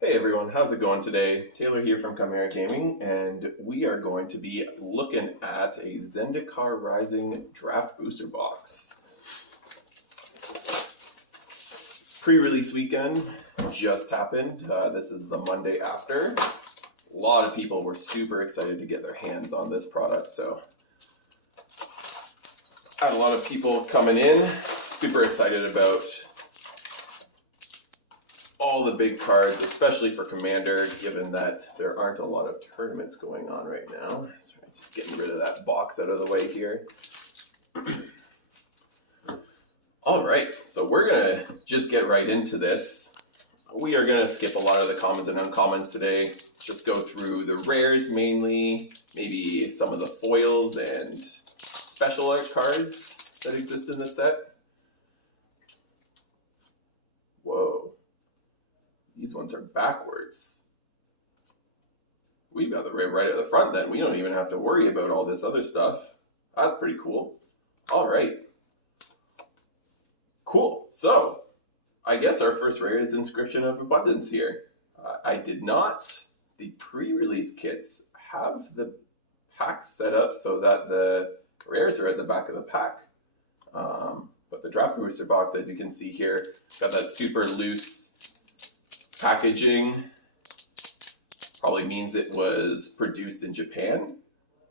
Hey everyone, how's it going today? Taylor here from Chimera Gaming, and we are going to be looking at a Zendikar Rising Draft Booster Box. Pre-release weekend just happened. This is the Monday after. A lot of people were super excited to get their hands on this product, so I had a lot of people coming in, super excited about all the big cards, especially for Commander, given that there aren't a lot of tournaments going on right now. So just getting rid of that box out of the way here. All right, so we're gonna just get right into this. We are gonna skip a lot of the commons and uncommons today. Just go through the rares mainly, maybe some of the foils and special art cards that exist in the set. Whoa. These ones are backwards. We've got the red right at the front then. We don't even have to worry about all this other stuff. That's pretty cool. All right. Cool. So, I guess our first rare is Inscription of Abundance here. I did not, the pre-release kits have the pack set up so that the rares are at the back of the pack. But the Draft Booster box, as you can see here, got that super loose packaging. Probably means it was produced in Japan.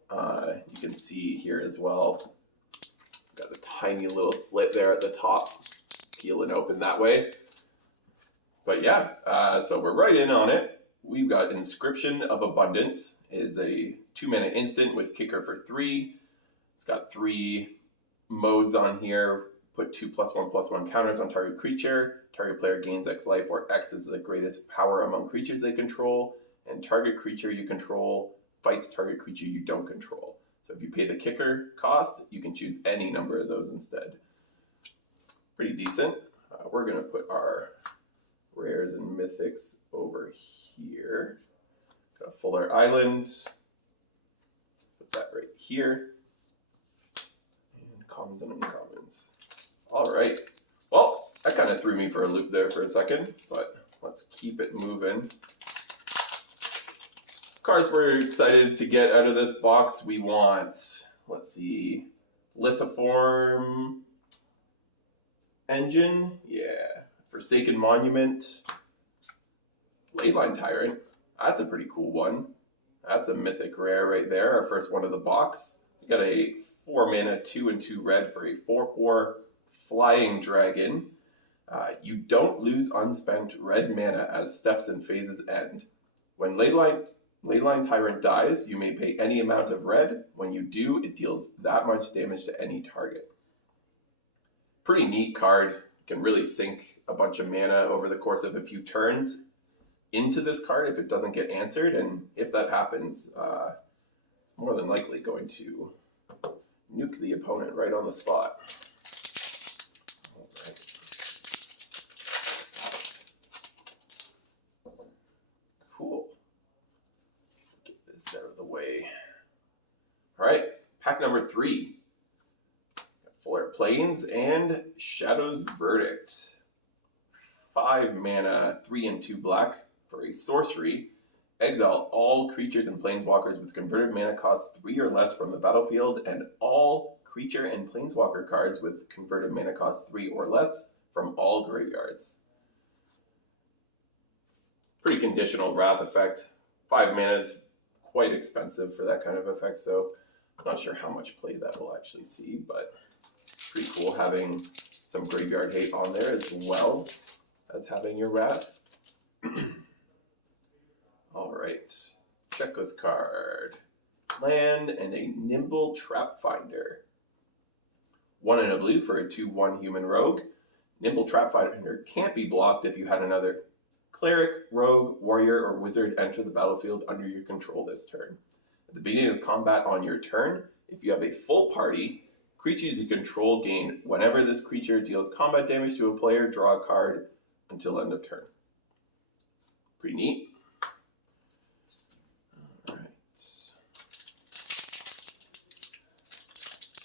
You can see here as well, got the tiny little slit there at the top, peel and open that way. But yeah, so we're right in on it. We've got Inscription of Abundance. It is a 2-mana instant with kicker for 3. It's got 3 modes on here. Put 2+1/+1 counters on target creature. Target player gains X life, where X is the greatest power among creatures they control. And target creature you control fights target creature you don't control. So if you pay the kicker cost, you can choose any number of those instead. Pretty decent. We're going to put our rares and mythics over here. Got a Fuller Island. Put that right here. And commons and uncommons. All right. Well, that kind of threw me for a loop there for a second, but let's keep it moving. Cards we're excited to get out of this box. We want, let's see, Lithoform Engine. Yeah. Forsaken Monument. Leyline Tyrant. That's a pretty cool one. That's a mythic rare right there. Our first one of the box. We got a 4-mana 2/2 red for a 4/4 Flying Dragon. You don't lose unspent red mana as steps and phases end. When Leyline Tyrant dies, you may pay any amount of red. When you do, it deals that much damage to any target. Pretty neat card. You can really sink a bunch of mana over the course of a few turns into this card if it doesn't get answered, and if that happens, it's more than likely going to nuke the opponent right on the spot. Cool. Get this out of the way. All right, pack number 3. Fuller Plains and Shadow's Verdict. 5 mana, 3/2 black for a sorcery. Exile all creatures and planeswalkers with converted mana cost 3 or less from the battlefield, and all creature and planeswalker cards with converted mana cost 3 or less from all graveyards. Pretty conditional wrath effect. 5 mana is quite expensive for that kind of effect, so I'm not sure how much play that will actually see, but pretty cool having some graveyard hate on there as well as having your wrath. All right, checklist card. Land and a Nimble Trap Finder. 1 and a blue for a 2/1 human rogue. Nimble Trap Finder can't be blocked if you had another cleric, rogue, warrior, or wizard enter the battlefield under your control this turn. At the beginning of combat on your turn, if you have a full party, creatures you control gain whenever this creature deals combat damage to a player, draw a card until end of turn. Pretty neat. Alright.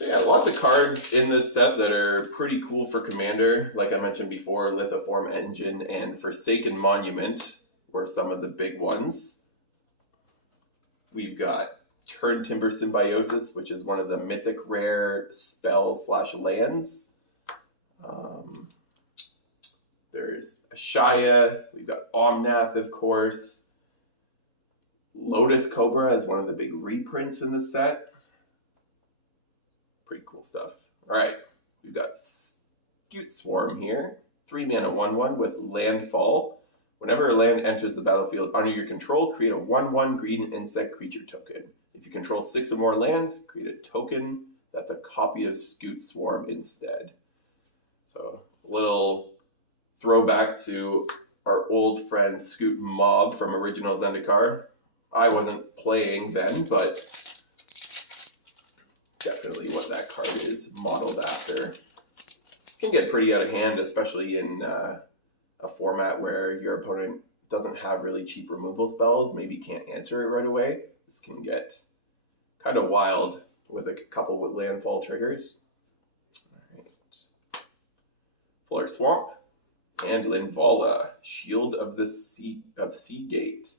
So yeah, lots of cards in this set that are pretty cool for Commander. Like I mentioned before, Lithoform Engine and Forsaken Monument. or some of the big ones. We've got Turn Timber Symbiosis, which is one of the mythic rare spell/lands. There's Ashaya. We've got Omnath, of course. Lotus Cobra is one of the big reprints in the set. Pretty cool stuff. All right, we've got Scute Swarm here. 3 mana 1/1 with Landfall. Whenever a land enters the battlefield under your control, create a 1/1 green insect creature token. If you control 6 or more lands, create a token that's a copy of Scute Swarm instead. So a little throwback to our old friend Scoot Mob from original Zendikar. I wasn't playing then, but definitely what that card is modeled after. It can get pretty out of hand, especially in a format where your opponent doesn't have really cheap removal spells, maybe can't answer it right away. This can get kind of wild with a couple with landfall triggers. All right. Fuller Swamp. And Linvala, Shield of the Seagate.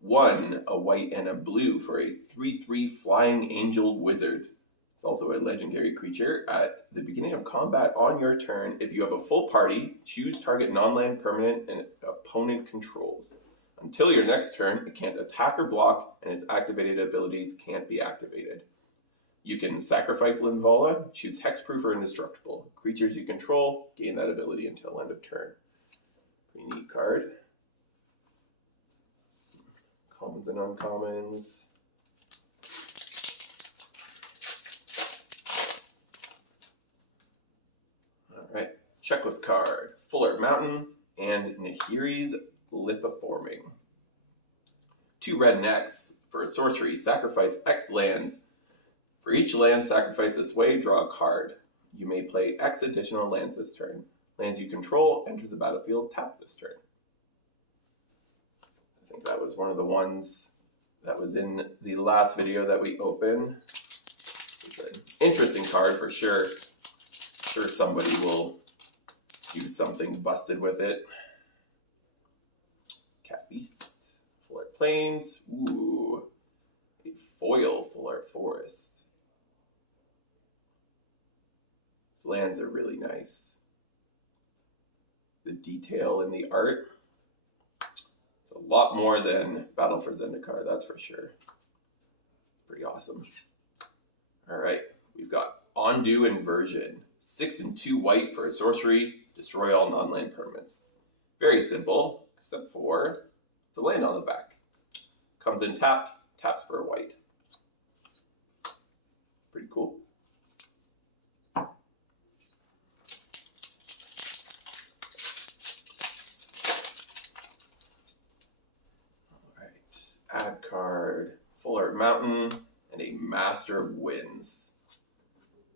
1, a white and a blue for a 3/3 Flying Angel Wizard. It's also a legendary creature. At the beginning of combat on your turn, if you have a full party, choose target non-land permanent and opponent controls. Until your next turn, it can't attack or block, and its activated abilities can't be activated. You can sacrifice Linvala, choose Hexproof or Indestructible. Creatures you control gain that ability until end of turn. Pretty neat card. Some commons and uncommons. Alright, checklist card. Fuller Mountain and Nahiri's Lithoforming. 2 red necks. For a sorcery, sacrifice X lands. For each land sacrificed this way, draw a card. You may play X additional lands this turn. Lands you control enter the battlefield tapped this turn. I think that was one of the ones that was in the last video that we opened. It's an interesting card for sure. I'm sure somebody will do something busted with it. Cat Beast. Full Art Plains. Ooh. A foil Full Art Forest. Lands are really nice. The detail in the art, it's a lot more than Battle for Zendikar, that's for sure. It's pretty awesome. All right, we've got Ondu Inversion. 6 and 2 white for a sorcery, destroy all non-land permanents. Very simple, except for it's a land on the back. Comes in tapped, taps for a white. Pretty cool. Add card, Full Art Mountain, and a Master of Winds.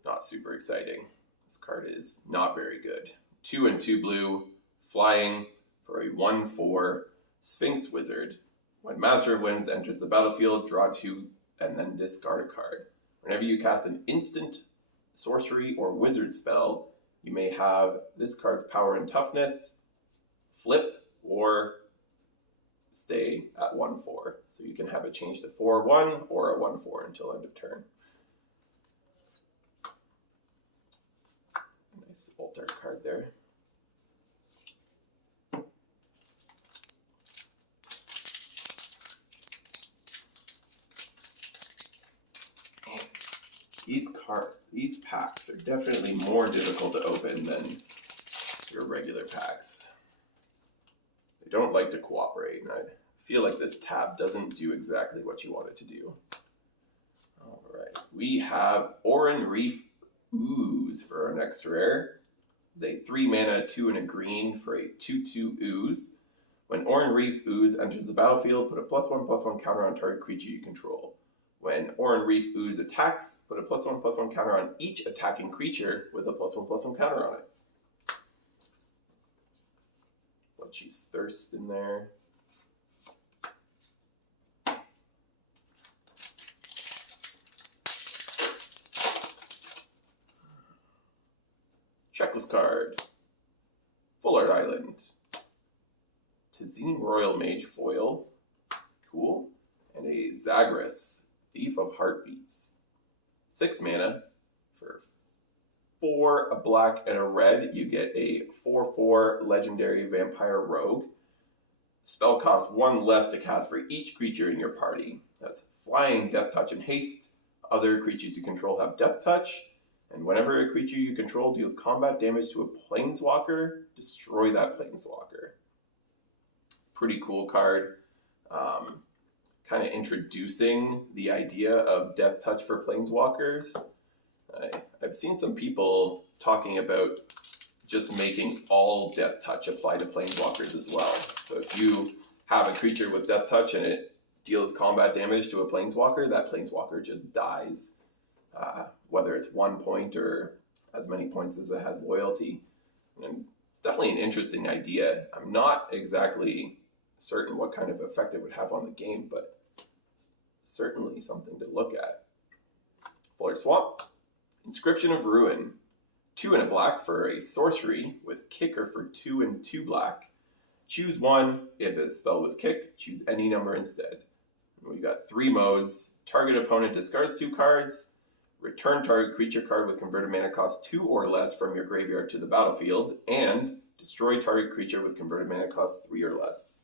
Not super exciting. This card is not very good. 2 and 2 blue, flying for a 1/4 Sphinx Wizard. When Master of Winds enters the battlefield, draw 2 and then discard a card. Whenever you cast an instant, sorcery, or wizard spell, you may have this card's power and toughness flip or stay at 1/4. So you can have it change to 4/1 or a 1/4 until end of turn. Nice alt art card there. These packs are definitely more difficult to open than your regular packs. They don't like to cooperate, and I feel like this tab doesn't do exactly what you want it to do. All right, we have Oran Reef Ooze for our next rare. It's a 3 mana, 2 and a green for a 2/2 ooze. When Oran Reef Ooze enters the battlefield, put a +1/+1 counter on target creature you control. When Oran Reef Ooze attacks, put a +1/+1 counter on each attacking creature with a +1/+1 counter on it. Chief's Thirst in there. Checklist card. Full Art Island. Tazeen Royal Mage foil, cool, and a Zagreus, Thief of Heartbeats. 6 mana for 4, a black and a red. You get a 4/4 legendary vampire rogue. Spell costs 1 less to cast for each creature in your party. That's flying, death touch, and haste. Other creatures you control have death touch. And whenever a creature you control deals combat damage to a planeswalker, destroy that planeswalker. Pretty cool card. Kind of introducing the idea of death touch for planeswalkers. I've seen some people talking about just making all death touch apply to planeswalkers as well. So if you have a creature with death touch and it deals combat damage to a planeswalker, that planeswalker just dies. Whether it's 1 point or as many points as it has loyalty. And it's definitely an interesting idea. I'm not exactly certain what kind of effect it would have on the game, but certainly something to look at. Fuller Swamp. Inscription of Ruin. 2 and a black for a sorcery with kicker for 2 and 2 black. Choose one. If a spell was kicked, choose any number instead. We've got 3 modes. Target opponent discards 2 cards. Return target creature card with converted mana cost 2 or less from your graveyard to the battlefield. And destroy target creature with converted mana cost 3 or less.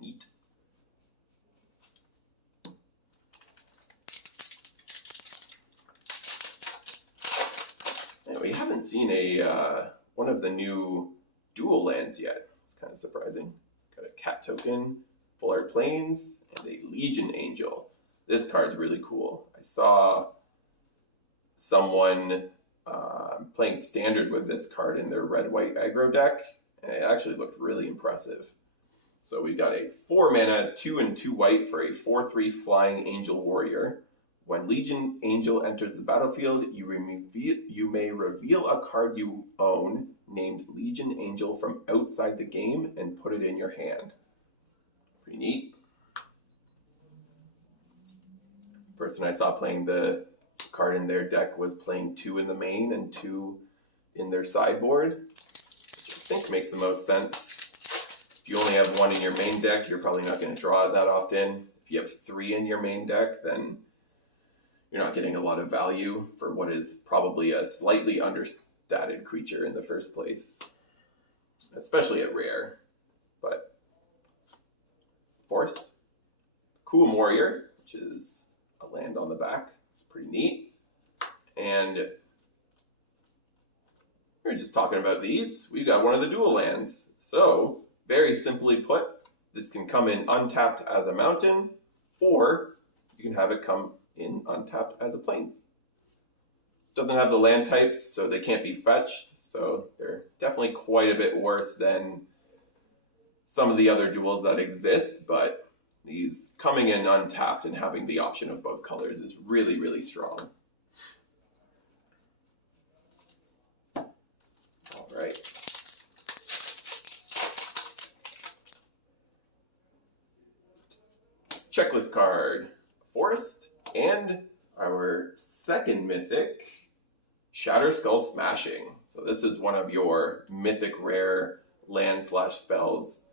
Neat. And we haven't seen one of the new dual lands yet. It's kind of surprising. Got a cat token, Full Art Plains, and a Legion Angel. This card's really cool. I saw someone playing standard with this card in their red-white aggro deck, and it actually looked really impressive. So we got a 4 mana, 2 and 2 white for a 4/3 flying angel warrior. When Legion Angel enters the battlefield, you may reveal a card you own named Legion Angel from outside the game and put it in your hand. Pretty neat. The person I saw playing the card in their deck was playing 2 in the main and 2 in their sideboard, which I think makes the most sense. If you only have 1 in your main deck, you're probably not going to draw it that often. If you have 3 in your main deck, then you're not getting a lot of value for what is probably a slightly understated creature in the first place, especially at rare. But Forest, Cool Warrior, which is a land on the back. It's pretty neat. And we're just talking about these. We've got one of the dual lands. So, very simply put, this can come in untapped as a mountain, or you can have it come in untapped as a plains. Doesn't have the land types, so they can't be fetched. So they're definitely quite a bit worse than some of the other duals that exist, but these coming in untapped and having the option of both colors is really, really strong. All right. Checklist card, Forest, and our second mythic, Shatterskull Smashing. So this is one of your mythic rare land/spells.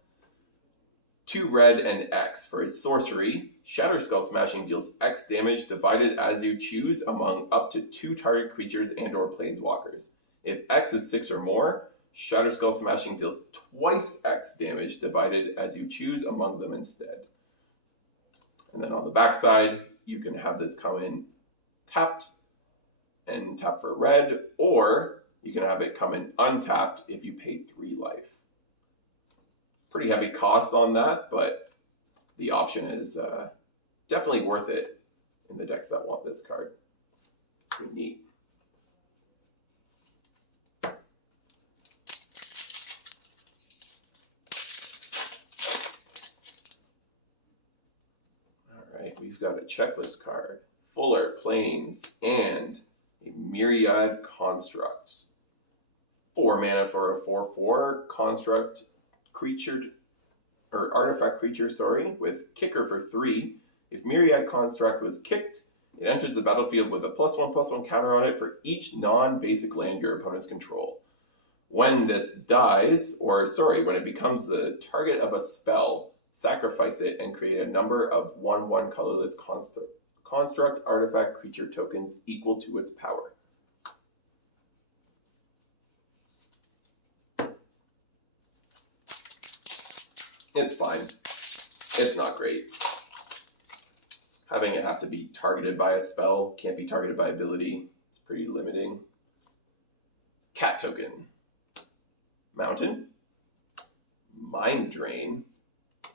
2 red and X. For its sorcery, Shatterskull Smashing deals X damage divided as you choose among up to 2 target creatures and or planeswalkers. If X is 6 or more, Shatterskull Smashing deals twice X damage divided as you choose among them instead. And then on the backside, you can have this come in tapped and tap for red, or you can have it come in untapped if you pay 3 life. Pretty heavy cost on that, but the option is definitely worth it in the decks that want this card. It's pretty neat. Alright, we've got a checklist card, Full Art Plains, and a Myriad Construct. 4 mana for a 4/4 construct creature, or artifact creature, with kicker for 3. If Myriad Construct was kicked, it enters the battlefield with a +1/+1 counter on it for each non-basic land your opponents control. When this dies, or sorry, when it becomes the target of a spell, sacrifice it and create a number of 1/1 colorless construct artifact creature tokens equal to its power. It's fine. It's not great. Having it have to be targeted by a spell, can't be targeted by ability, it's pretty limiting. Cat token. Mountain. Mind Drain.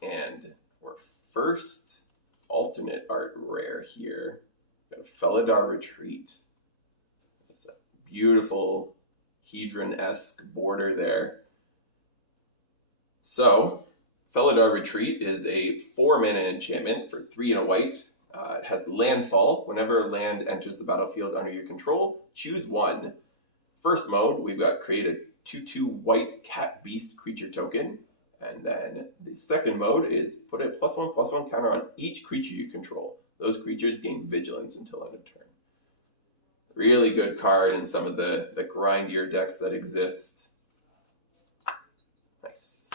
And our first alternate art rare here. Got a Felidar Retreat. It's a beautiful Hedron-esque border there. So, Felidar Retreat is a 4-mana enchantment for 3 and a white. It has landfall. Whenever land enters the battlefield under your control, choose one. First mode, we've got create a 2/2 white cat beast creature token. And then the second mode is put a +1/+1 counter on each creature you control. Those creatures gain vigilance until end of turn. Really good card in some of the grindier decks that exist. Nice.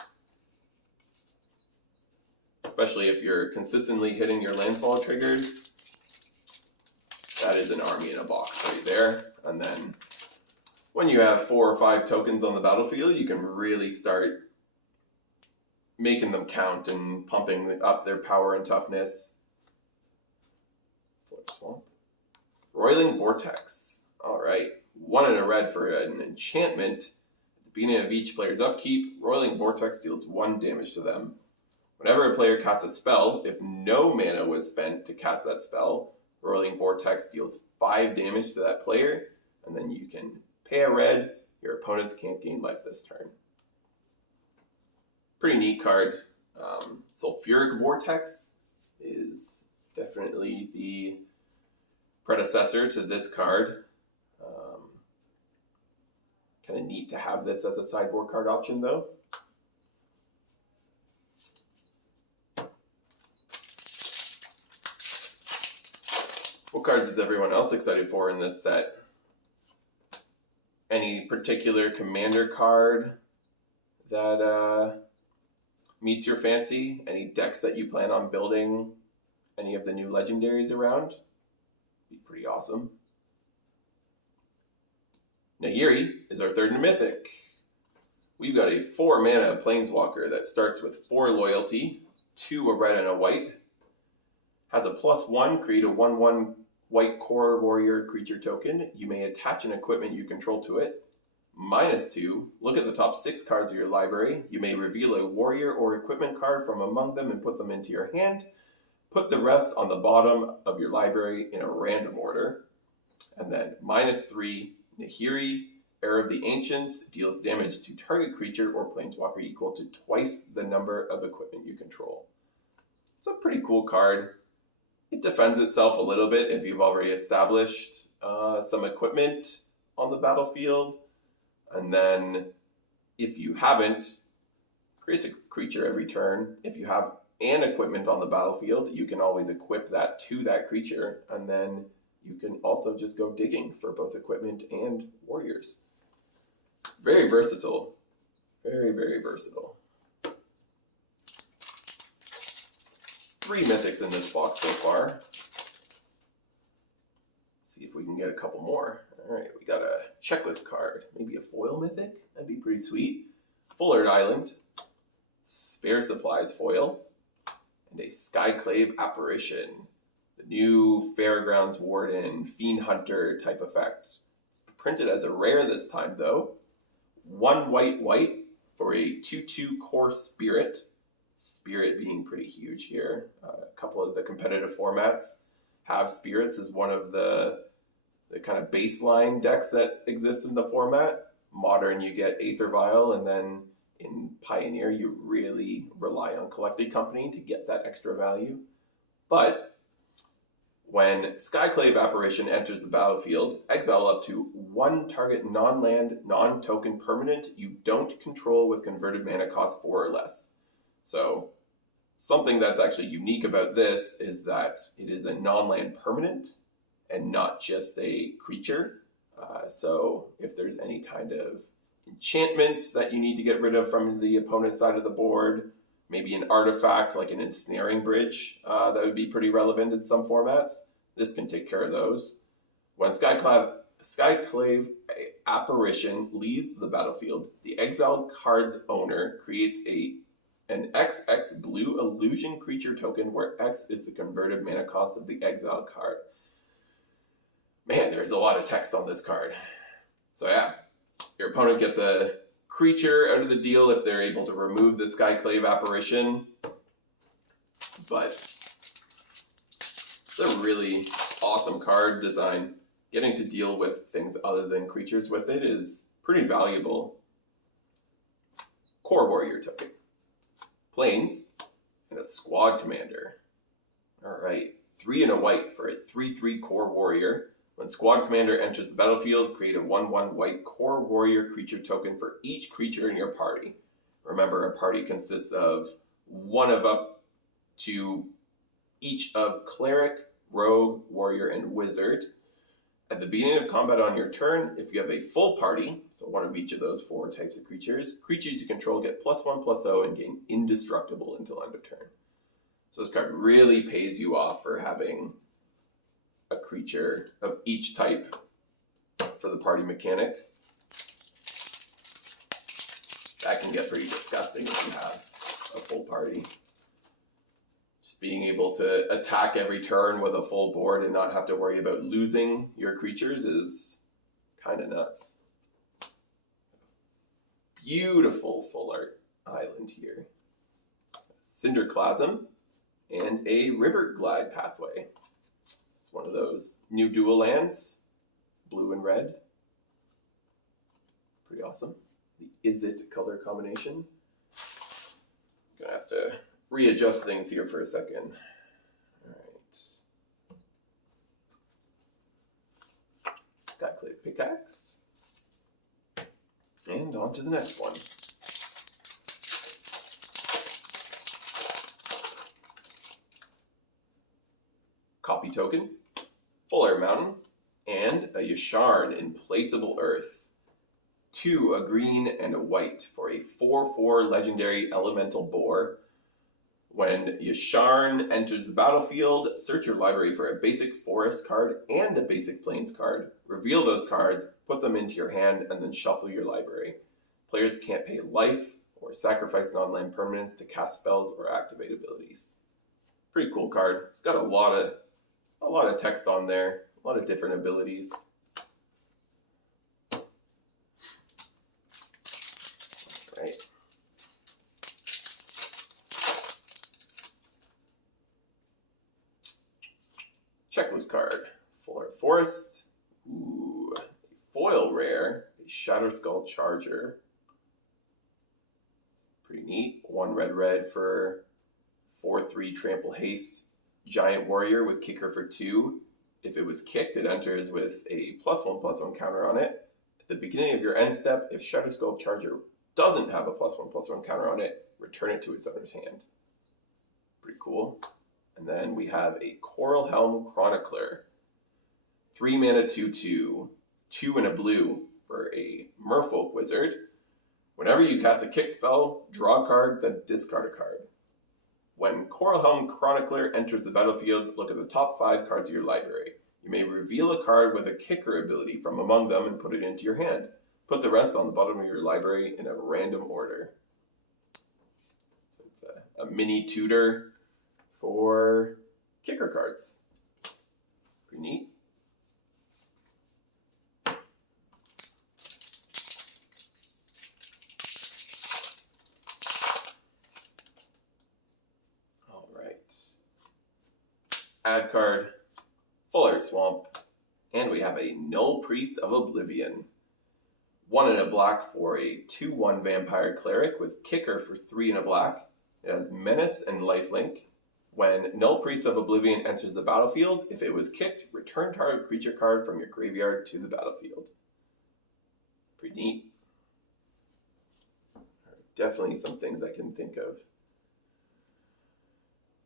Especially if you're consistently hitting your landfall triggers. That is an army in a box right there. And then when you have 4 or 5 tokens on the battlefield, you can really start making them count and pumping up their power and toughness. Roiling Vortex. Alright, 1 in a red for an enchantment. At the beginning of each player's upkeep, Roiling Vortex deals 1 damage to them. Whenever a player casts a spell, if no mana was spent to cast that spell, Roiling Vortex deals 5 damage to that player, and then you can pay a red. Your opponents can't gain life this turn. Pretty neat card. Sulfuric Vortex is definitely the predecessor to this card. Kind of neat to have this as a sideboard card option, though. What cards is everyone else excited for in this set? Any particular commander card that meets your fancy? Any decks that you plan on building any of the new legendaries around? Be pretty awesome. Nahiri is our third in Mythic. We've got a 4-mana Planeswalker that starts with 4 loyalty, 2 a red and a white. Has a +1, create a 1/1 white core warrior creature token. You may attach an equipment you control to it. -2, look at the top 6 cards of your library. You may reveal a warrior or equipment card from among them and put them into your hand. Put the rest on the bottom of your library in a random order. And then -3, Nahiri, Heir of the Ancients, deals damage to target creature or planeswalker equal to twice the number of equipment you control. It's a pretty cool card. It defends itself a little bit if you've already established some equipment on the battlefield. And then if you haven't, creates a creature every turn. If you have an equipment on the battlefield, you can always equip that to that creature. And then you can also just go digging for both equipment and warriors. Very versatile. Very, very versatile. 3 mythics in this box so far. Let's see if we can get a couple more. Alright, we got a checklist card. Maybe a foil mythic? That'd be pretty sweet. Fullard Island. Spare Supplies foil. And a Skyclave Apparition. The new Fairgrounds Warden, Fiend Hunter type effect. It's printed as a rare this time though. 1 white for a 2/2 core spirit. Spirit being pretty huge here. A couple of the competitive formats have spirits as one of the kind of baseline decks that exist in the format. Modern, you get Aether Vial, and then in Pioneer, you really rely on Collected Company to get that extra value. But when Skyclave Apparition enters the battlefield, exile up to 1 target non-land, non-token permanent you don't control with converted mana cost 4 or less. So something that's actually unique about this is that it is a non-land permanent and not just a creature. So if there's any kind of enchantments that you need to get rid of from the opponent's side of the board. Maybe an artifact like an ensnaring bridge that would be pretty relevant in some formats. This can take care of those. When Skyclave Apparition leaves the battlefield, the exiled card's owner creates an XX blue illusion creature token where X is the converted mana cost of the exiled card. Man, there's a lot of text on this card. So yeah, your opponent gets a creature out of the deal if they're able to remove the Skyclave Apparition. But it's a really awesome card design. Getting to deal with things other than creatures with it is pretty valuable. Core Warrior token. Plains and a Squad Commander. Alright, 3 and a white for a 3/3 Core Warrior. When Squad Commander enters the battlefield, create a 1/1 white Core Warrior creature token for each creature in your party. Remember, a party consists of one of up to each of Cleric, Rogue, Warrior, and Wizard. At the beginning of combat on your turn, if you have a full party, so one of each of those 4 types of creatures you control get +1/+0 and gain indestructible until end of turn. So this card really pays you off for having a creature of each type for the party mechanic. That can get pretty disgusting if you have a full party. Just being able to attack every turn with a full board and not have to worry about losing your creatures is kind of nuts. Beautiful full art island here. Cinderclasm and a River Glide pathway. It's one of those new dual lands, blue and red. Pretty awesome. The Is It color combination. Gonna have to readjust things here for a second. Alright. Skyclave Pickaxe. And on to the next one. Copy token, Full Air Mountain, and a Yasharn in Placeable Earth. 2, a green and a white for a 4/4 legendary elemental boar. When Yasharn enters the battlefield, search your library for a basic forest card and a basic plains card. Reveal those cards, put them into your hand, and then shuffle your library. Players can't pay life or sacrifice non-land permanents to cast spells or activate abilities. Pretty cool card. It's got a lot of text on there, a lot of different abilities. Right. Checklist card. Full Art Forest. Ooh. A foil rare. A Shadow Skull Charger. It's pretty neat. 1 red for 4/3 Trample Haste. Giant Warrior with Kicker for 2. If it was kicked, it enters with a +1/+1 counter on it. At the beginning of your end step, if Shadow Skull Charger doesn't have a +1/+1 counter on it, return it to its owner's hand. Pretty cool. And then we have a Coral Helm Chronicler. 3 mana 2/2. 2 and a blue for a Merfolk Wizard. Whenever you cast a kick spell, draw a card, then discard a card. When Coral Helm Chronicler enters the battlefield, look at the top 5 cards of your library. You may reveal a card with a kicker ability from among them and put it into your hand. Put the rest on the bottom of your library in a random order. So it's a mini tutor for kicker cards. Pretty neat. Add card, Full Art Swamp, and we have a Null Priest of Oblivion. 1 and a black for a 2/1 Vampire Cleric with Kicker for 3 and a black. It has Menace and Lifelink. When Null Priest of Oblivion enters the battlefield, if it was kicked, return target creature card from your graveyard to the battlefield. Pretty neat. Definitely some things I can think of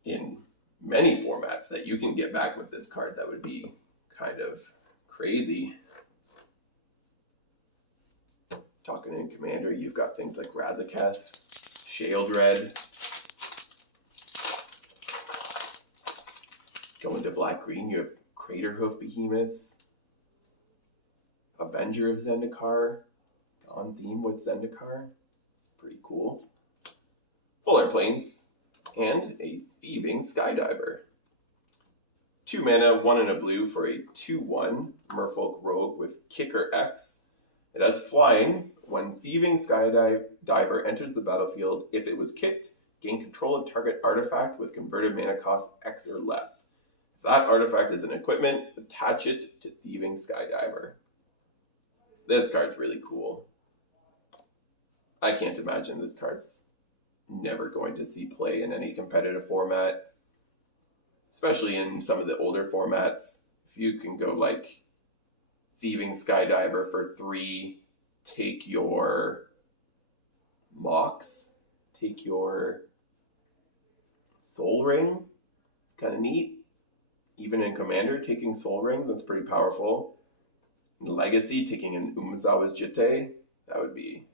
in many formats that you can get back with this card that would be kind of crazy. Talking in Commander, you've got things like Razaketh, Sheoldred. Going to black-green, you have Craterhoof Behemoth, Avenger of Zendikar, on theme with Zendikar. It's pretty cool. Full Art Plains, and a Thieving Skydiver. 2 mana, 1 and a blue for a 2/1 Merfolk Rogue with Kicker X. It has flying. When Thieving Skydiver enters the battlefield, if it was kicked, gain control of target artifact with converted mana cost X or less. If that artifact is an equipment, attach it to Thieving Skydiver. This card's really cool. I can't imagine this card's never going to see play in any competitive format, especially in some of the older formats. If you can go like Thieving Skydiver for 3, take your Mox, take your Soul Ring, it's kind of neat. Even in Commander, taking Soul Rings, that's pretty powerful. In Legacy, taking an Umezawa's Jitte, that would be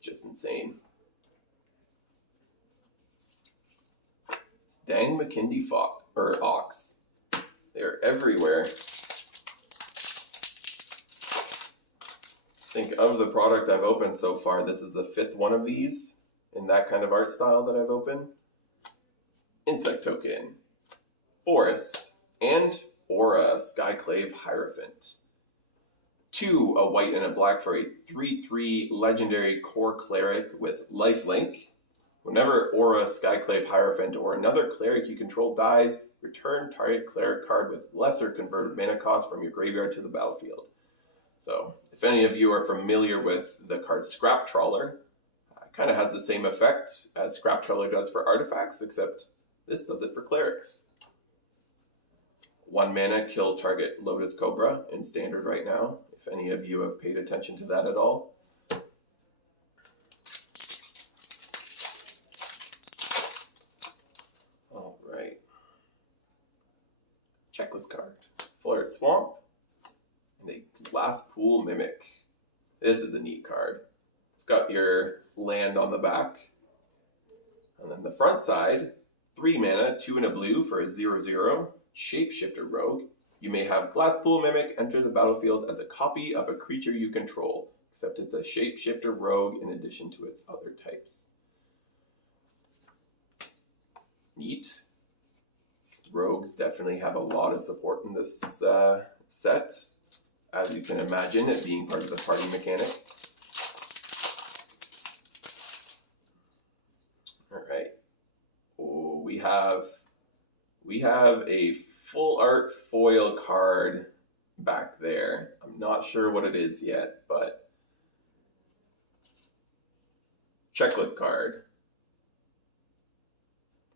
just insane. It's Dang McKindy Ox. They're everywhere. I think of the product I've opened so far, this is the 5th one of these in that kind of art style that I've opened. Insect Token, Forest, and Aura Skyclave Hierophant. 2, a white and a black for a 3/3 legendary core cleric with lifelink. Whenever Aura Skyclave Hierophant or another cleric you control dies, return target cleric card with lesser converted mana cost from your graveyard to the battlefield. So, if any of you are familiar with the card Scrap Trawler, it kind of has the same effect as Scrap Trawler does for artifacts, except this does it for clerics. 1 mana, kill target Lotus Cobra in Standard right now, if any of you have paid attention to that at all. All right. Checklist card. Flared Swamp, and a Glasspool Mimic. This is a neat card. It's got your land on the back. And then the front side, 3 mana, 2 and a blue for a 0/0 Shapeshifter Rogue. You may have Glasspool Mimic enter the battlefield as a copy of a creature you control, except it's a Shapeshifter Rogue in addition to its other types. Neat. Rogues definitely have a lot of support in this set, as you can imagine, it being part of the party mechanic. All right. Oh, we have a full art foil card back there. I'm not sure what it is yet, but checklist card.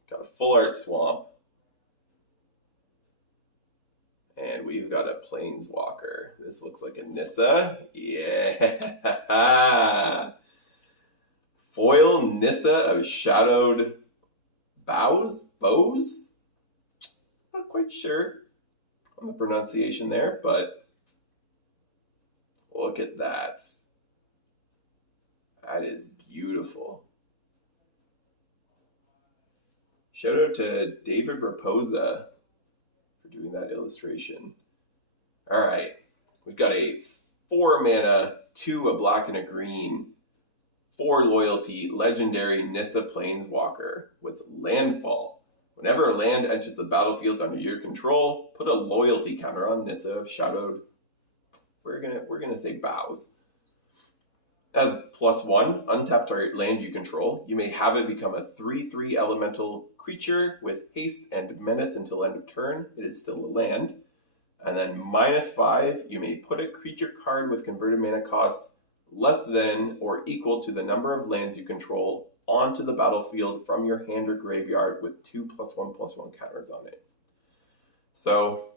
Got a full art swamp. And we've got a Planeswalker. This looks like a Nissa. Yeah! Foil Nissa of Shadowed Bows? Not quite sure on the pronunciation there, but look at that. That is beautiful. Shout out to David Raposa for doing that illustration. All right, we've got a 4 mana, 2 a black and a green, 4 loyalty, legendary Nissa Planeswalker with landfall. Whenever a land enters the battlefield under your control, put a loyalty counter on Nissa of Shadowed. We're gonna say Bows. As +1, untap target land you control. You may have it become a 3/3 elemental creature with haste and menace until end of turn. It is still a land. And then -5, you may put a creature card with converted mana costs less than or equal to the number of lands you control onto the battlefield from your hand or graveyard with 2 +1/+1 counters on it. So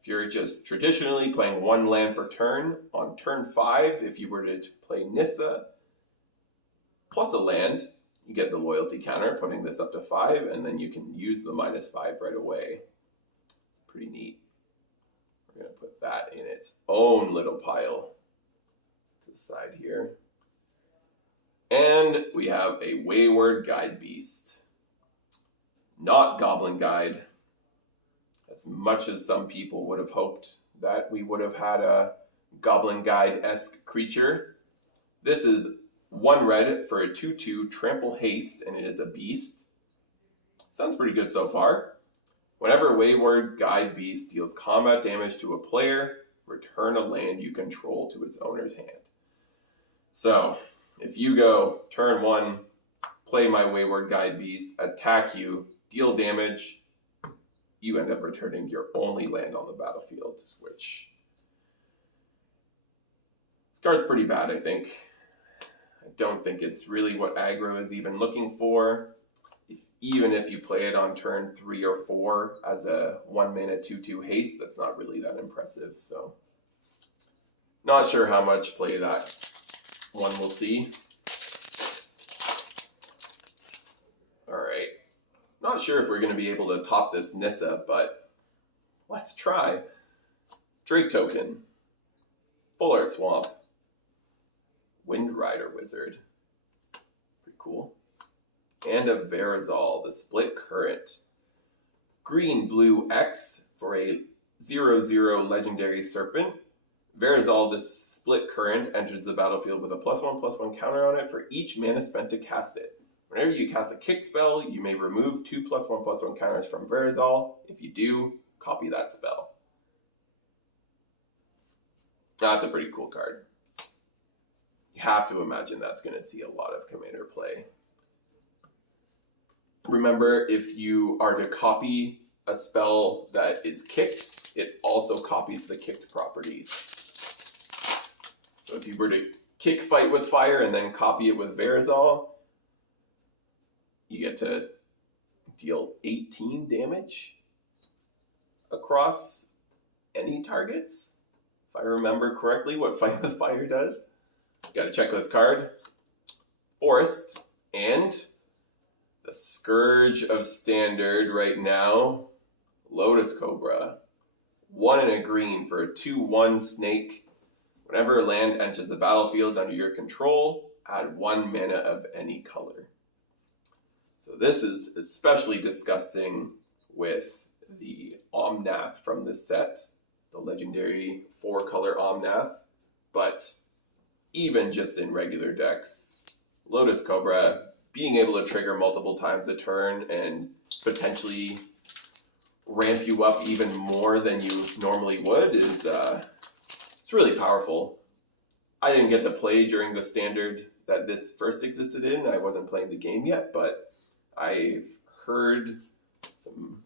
if you're just traditionally playing 1 land per turn, on turn 5, if you were to play Nissa plus a land, you get the loyalty counter, putting this up to 5, and then you can use the -5 right away. It's pretty neat. We're going to put that in its own little pile to the side here. And we have a Wayward Guide Beast. Not Goblin Guide, as much as some people would have hoped that we would have had a Goblin Guide-esque creature. This is 1 red for a 2/2 trample haste, and it is a beast. Sounds pretty good so far. Whenever Wayward Guide Beast deals combat damage to a player, return a land you control to its owner's hand. So, if you go turn 1, play my Wayward Guide Beast, attack you, deal damage, you end up returning your only land on the battlefield, which this card's pretty bad, I think. I don't think it's really what aggro is even looking for. Even if you play it on turn 3 or 4 as a 1 mana 2/2 haste, that's not really that impressive. So, not sure how much play that one will see. Alright. Not sure if we're going to be able to top this Nissa, but let's try. Drake token. Full Art Swamp. Wind Rider Wizard. Pretty cool. And a Verazal, the Split Current. Green, blue, X for a 0/0 legendary serpent. Verazal, the Split Current, enters the battlefield with a +1/+1 counter on it for each mana spent to cast it. Whenever you cast a kick spell, you may remove 2 +1/+1 counters from Verazal. If you do, copy that spell. That's a pretty cool card. You have to imagine that's going to see a lot of Commander play. Remember, if you are to copy a spell that is kicked, it also copies the kicked properties. So if you were to kick Fight with Fire and then copy it with Verazal, you get to deal 18 damage across any targets. If I remember correctly what Fight with Fire does. Got a checklist card. Forest and the Scourge of Standard right now. Lotus Cobra. 1 and a green for a 2/1 snake. Whenever a land enters the battlefield under your control, add 1 mana of any color. So this is especially disgusting with the Omnath from this set, the legendary 4-color Omnath. But even just in regular decks, Lotus Cobra being able to trigger multiple times a turn and potentially ramp you up even more than you normally would is it's really powerful. I didn't get to play during the standard that this first existed in. I wasn't playing the game yet, but I've heard some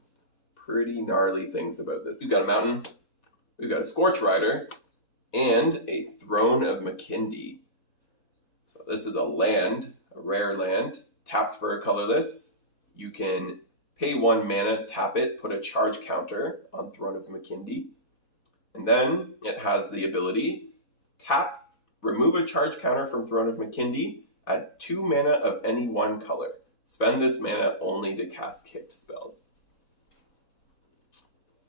pretty gnarly things about this. We've got a mountain, we've got a Scorch Rider, and a Throne of Makindi. So this is a land, a rare land, taps for a colorless. You can pay 1 mana, tap it, put a charge counter on Throne of Makindi. And then it has the ability, tap, remove a charge counter from Throne of Makindi, add 2 mana of any 1 color. Spend this mana only to cast kicked spells.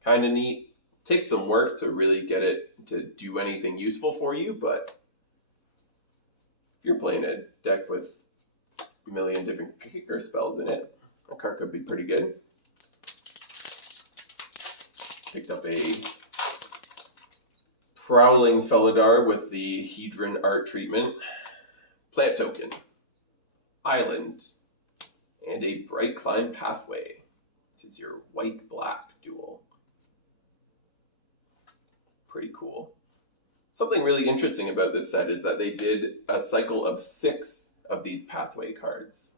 Kind of neat. Takes some work to really get it to do anything useful for you, but if you're playing a deck with a million different kicker spells in it, that card could be pretty good. Picked up a Prowling Felidar with the Hedron art treatment. Plant token. Island. And a Bright Climb Pathway. This is your white-black duel. Pretty cool. Something really interesting about this set is that they did a cycle of 6 of these pathway cards.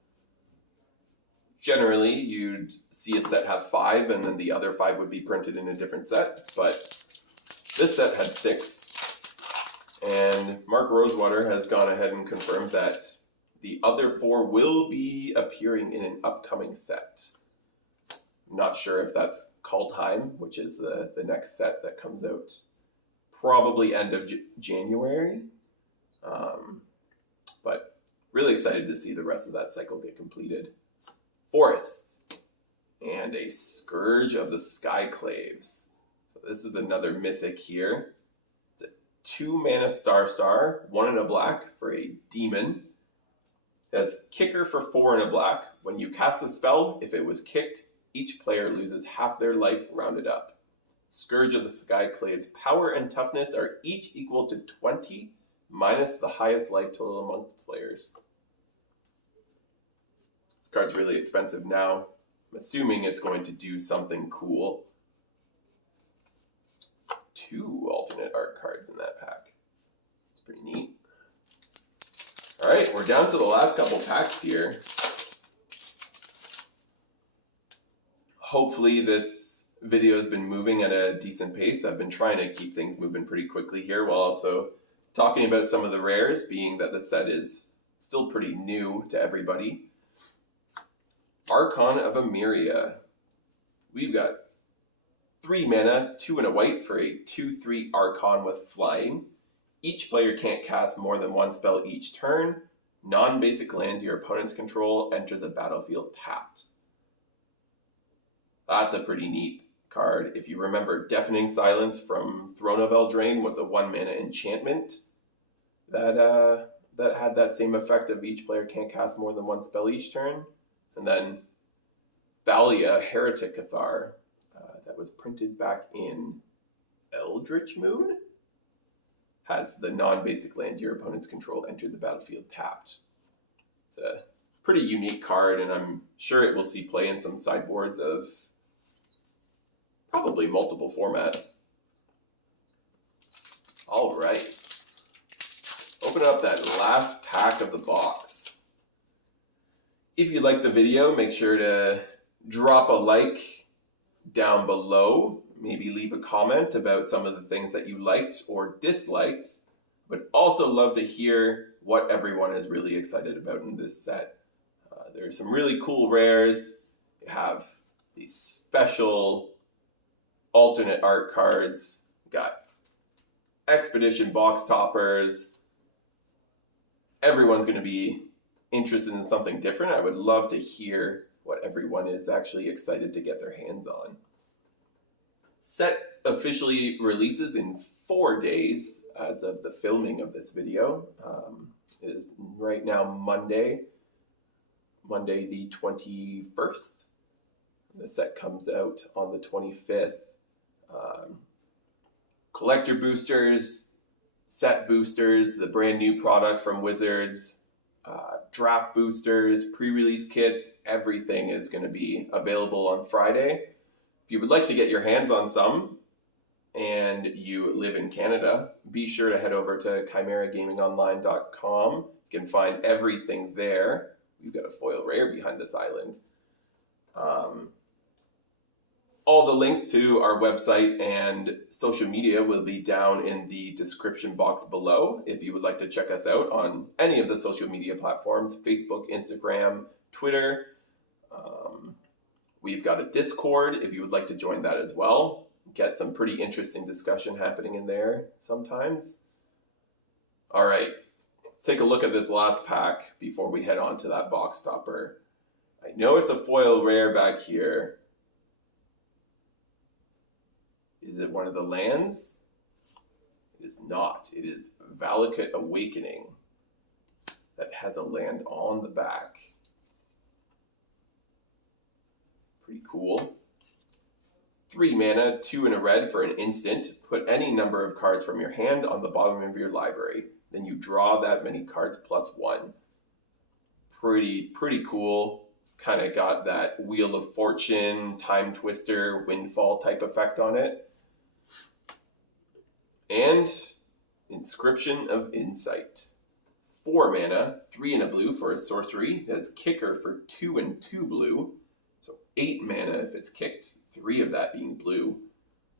Generally, you'd see a set have 5 and then the other 5 would be printed in a different set, but this set had 6. And Mark Rosewater has gone ahead and confirmed that the other 4 will be appearing in an upcoming set. I'm not sure if that's Call Time, which is the next set that comes out probably end of January. But really excited to see the rest of that cycle get completed. Forests. And a Scourge of the Skyclaves. So this is another mythic here. It's a 2 mana star, 1 and a black for a demon. That's kicker for 4 and a black. When you cast a spell, if it was kicked, each player loses half their life rounded up. Scourge of the Skyclave's power and toughness are each equal to 20 minus the highest life total amongst players. This card's really expensive now. I'm assuming it's going to do something cool. 2 alternate art cards in that pack. It's pretty neat. Alright, we're down to the last couple packs here. Hopefully this video has been moving at a decent pace. I've been trying to keep things moving pretty quickly here while also talking about some of the rares, being that the set is still pretty new to everybody. Archon of Emeria. We've got 3 mana, 2 and a white for a 2/3 Archon with flying. Each player can't cast more than 1 spell each turn. Non-basic lands your opponents control enter the battlefield tapped. That's a pretty neat card. If you remember, Deafening Silence from Throne of Eldraine was a 1 mana enchantment that had that same effect of each player can't cast more than 1 spell each turn. And then Thalia, Heretic Cathar, that was printed back in Eldritch Moon, has the non-basic land your opponents control enter the battlefield tapped. It's a pretty unique card, and I'm sure it will see play in some sideboards of probably multiple formats. All right. Open up that last pack of the box. If you liked the video, make sure to drop a like down below. Maybe leave a comment about some of the things that you liked or disliked. But also love to hear what everyone is really excited about in this set. There's some really cool rares. You have these special alternate art cards. Got Expedition box toppers. Everyone's going to be interested in something different. I would love to hear what everyone is actually excited to get their hands on. Set officially releases in 4 days as of the filming of this video. It is right now Monday the 21st. The set comes out on the 25th. Collector boosters, set boosters, the brand new product from Wizards, draft boosters, pre-release kits, everything is going to be available on Friday. If you would like to get your hands on some and you live in Canada, be sure to head over to chimeragamingonline.com. You can find everything there. We've got a foil rare behind this island. All the links to our website and social media will be down in the description box below if you would like to check us out on any of the social media platforms, Facebook, Instagram, Twitter. We've got a Discord if you would like to join that as well. Get some pretty interesting discussion happening in there sometimes. All right, let's take a look at this last pack before we head on to that box topper. I know it's a foil rare back here. Is it one of the lands? It is not. It is Valakut Awakening that has a land on the back. Pretty cool. 3 mana, 2 and a red for an instant. Put any number of cards from your hand on the bottom of your library. Then you draw that many cards +1. Pretty cool. It's kind of got that Wheel of Fortune, Time Twister, Windfall type effect on it. And Inscription of Insight. 4 mana, 3 and a blue for a sorcery. That's kicker for 2 and 2 blue. So 8 mana if it's kicked, 3 of that being blue.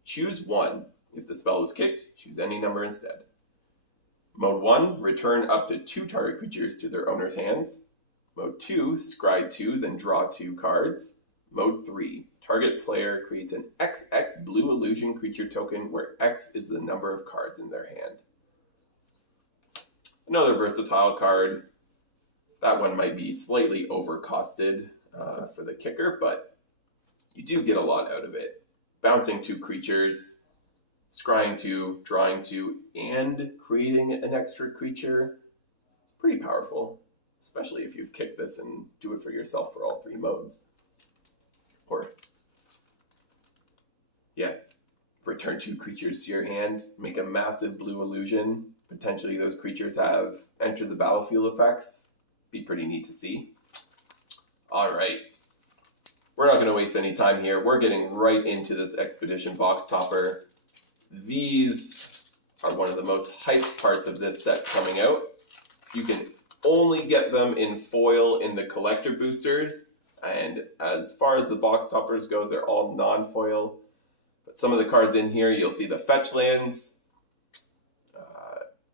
Choose 1. If the spell was kicked, choose any number instead. Mode 1, return up to 2 target creatures to their owner's hands. Mode 2, scry 2, then draw 2 cards. Mode 3, target player creates an XX blue illusion creature token where X is the number of cards in their hand. Another versatile card. That one might be slightly overcosted for the kicker, but you do get a lot out of it. Bouncing 2 creatures, scrying 2, drawing 2, and creating an extra creature. It's pretty powerful. especially if you've kicked this and do it for yourself for all 3 modes. Or, yeah, return 2 creatures to your hand, make a massive blue illusion. Potentially those creatures have enter the battlefield effects. Be pretty neat to see. All right. We're not going to waste any time here. We're getting right into this Expedition box topper. These are one of the most hyped parts of this set coming out. You can only get them in foil in the collector boosters, and as far as the box toppers go, they're all non-foil. But some of the cards in here, you'll see the fetch lands,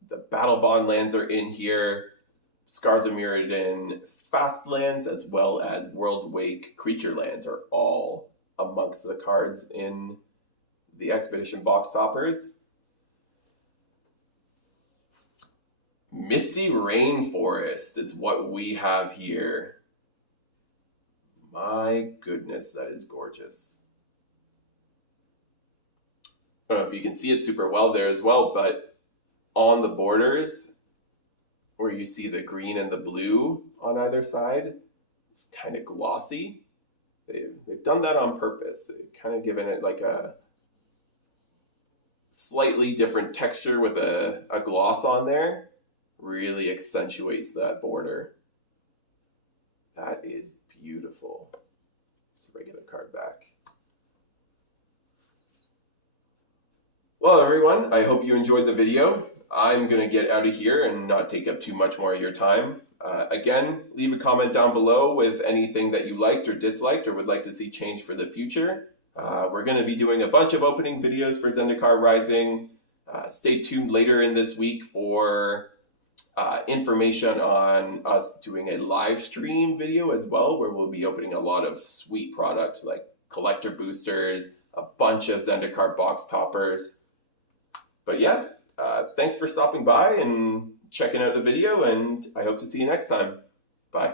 the battle bond lands are in here, Scars of Mirrodin fast lands, as well as World Wake creature lands are all amongst the cards in the Expedition box toppers. Misty Rainforest is what we have here. My goodness, that is gorgeous. I don't know if you can see it super well there as well, but on the borders, where you see the green and the blue on either side, it's kind of glossy. They've done that on purpose. They've kind of given it like a slightly different texture with a gloss on there. Really accentuates that border. That is beautiful. It's a regular card back. Well, everyone, I hope you enjoyed the video. I'm going to get out of here and not take up too much more of your time. Again, leave a comment down below with anything that you liked or disliked or would like to see changed for the future. We're going to be doing a bunch of opening videos for Zendikar Rising. Stay tuned later in this week for information on us doing a live stream video as well, where we'll be opening a lot of sweet product like collector boosters, a bunch of Zendikar box toppers. But yeah, thanks for stopping by and checking out the video, and I hope to see you next time. Bye.